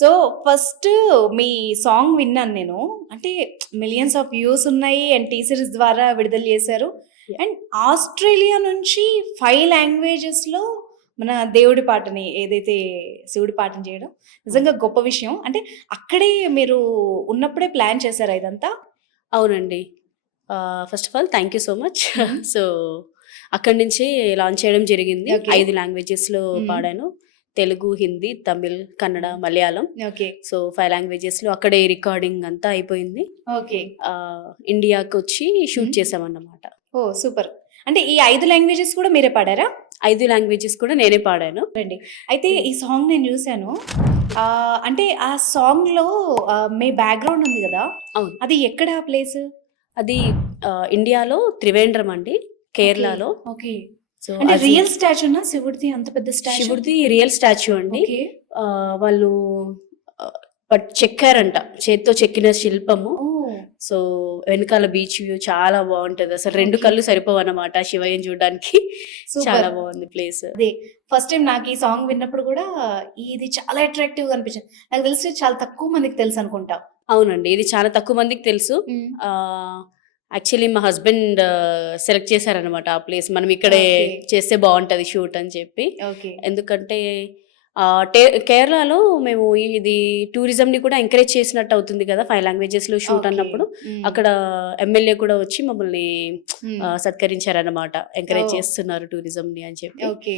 So first మీ song విన్నాను నేను. అంటే మిలియన్స్ ఆఫ్ వ్యూస్ ఉన్నాయి అండ్ టీ సీరీస్ ద్వారా విడుదల చేశారు. యాహ్! అండ్ ఆస్ట్రేలియా నుంచి 5 లాంగ్వేజెస్‌లో మన దేవుడి పాటని ఏదైతే శివుడి పాటను చేయడం అవును. నిజంగా గొప్ప విషయం. అంటే అక్కడే మీరు ఉన్నప్పుడే ప్లాన్ చేసారా ఇదంతా? అవునండి. First of all thank you so much. హుహు. సో, అక్కడి నుంచి లాంచ్ చేయడం జరిగింది. ఓకే. 5 లాంగ్వేజెస్‌లో హ్మ్. పాడాను. తెలుగు, హిందీ, తమిళ్, కన్నడ, హ్మ్. మలయాళం. ఓకే. సో, 5 లాంగ్వేజెస్‌లో అక్కడే రికార్డింగ్ అంతా అయిపోయింది. ఓకే. ఇండియాకొచ్చి షూట్ హ్మ్. చేశామన్నమాట. ఓహ్! సూపర్. అంటే ఈ 5 లాంగ్వేజెస్ కూడా మీరే పాడారా? 5 లాంగ్వేజెస్ కూడా నేనే పాడాను. రండి. అయితే హ్మ్. ఈ సాంగ్ నేను జూసాను. అంటే ఆ సాంగ్‌లో మీ బ్యాక్‌గ్రౌండ్ ఉంది గదా! అవును. అది ఎక్కడ ప్లేసు? అది ఇండియాలో త్రివేంద్రం అండి. ఓకే. కేరళలో. ఓకే. సో, అంటే అది రియల్ స్టాచ్యూనా శివుడిది అంత పెద్ద స్టాచ్యూ? శివుడిది రియల్ స్టాచ్యూ అండి. ఓకే. వాళ్ళు చెక్కారంట. చేత్తో చెక్కిన శిల్పము. ఓహ్! సో, వెనకాల బీచ్ వ్యూ చాలా బావుంటది. అసలు 2 ఓకే. కళ్ళు సరిపోవన్నమాట శివయ్యని చూడడానికి. చాలా సూపర్. బావుంది ప్లేస్. అదే ఫస్ట్ టైమ్ నాకు ఈ సాంగ్ విన్నప్పుడు గూడా ఇది చాలా అట్రాక్టివ్‌గా అనిపించింది. నాకు తెలిసి చాలా తక్కువ మందికి తెలుసనుకుంటా. అవునండి. ఇది చాలా తక్కువ మందికి తెలుసు. హ్మ్. ఆహ్, యాక్చువల్లీ మా హస్బెండ్ సెలెక్ట్ చేశారనమాట ఆ ప్లేస్. మనం ఇక్కడే ఓకే. చేస్తే బావుంటది షూట్ అని చెప్పి. ఓకే. ఎందుకంటే ఆహ్, కేరళలో మేము ఇది టూరిజంని కూడా ఎంకరేజ్ చేసినట్టు అవుతుంది కదా! 5 లాంగ్వేజెస్‌లో షూట్ ఓకే. అన్నప్పుడు. హ్మ్. అక్కడ ఎమ్మెల్యే కూడా వచ్చి మమ్మల్ని హ్మ్. సత్కరించారనమాట. ఎంకరేజ్ ఓహ్! చేస్తున్నారు టూరిజంని అని చెప్పి. ఓకే.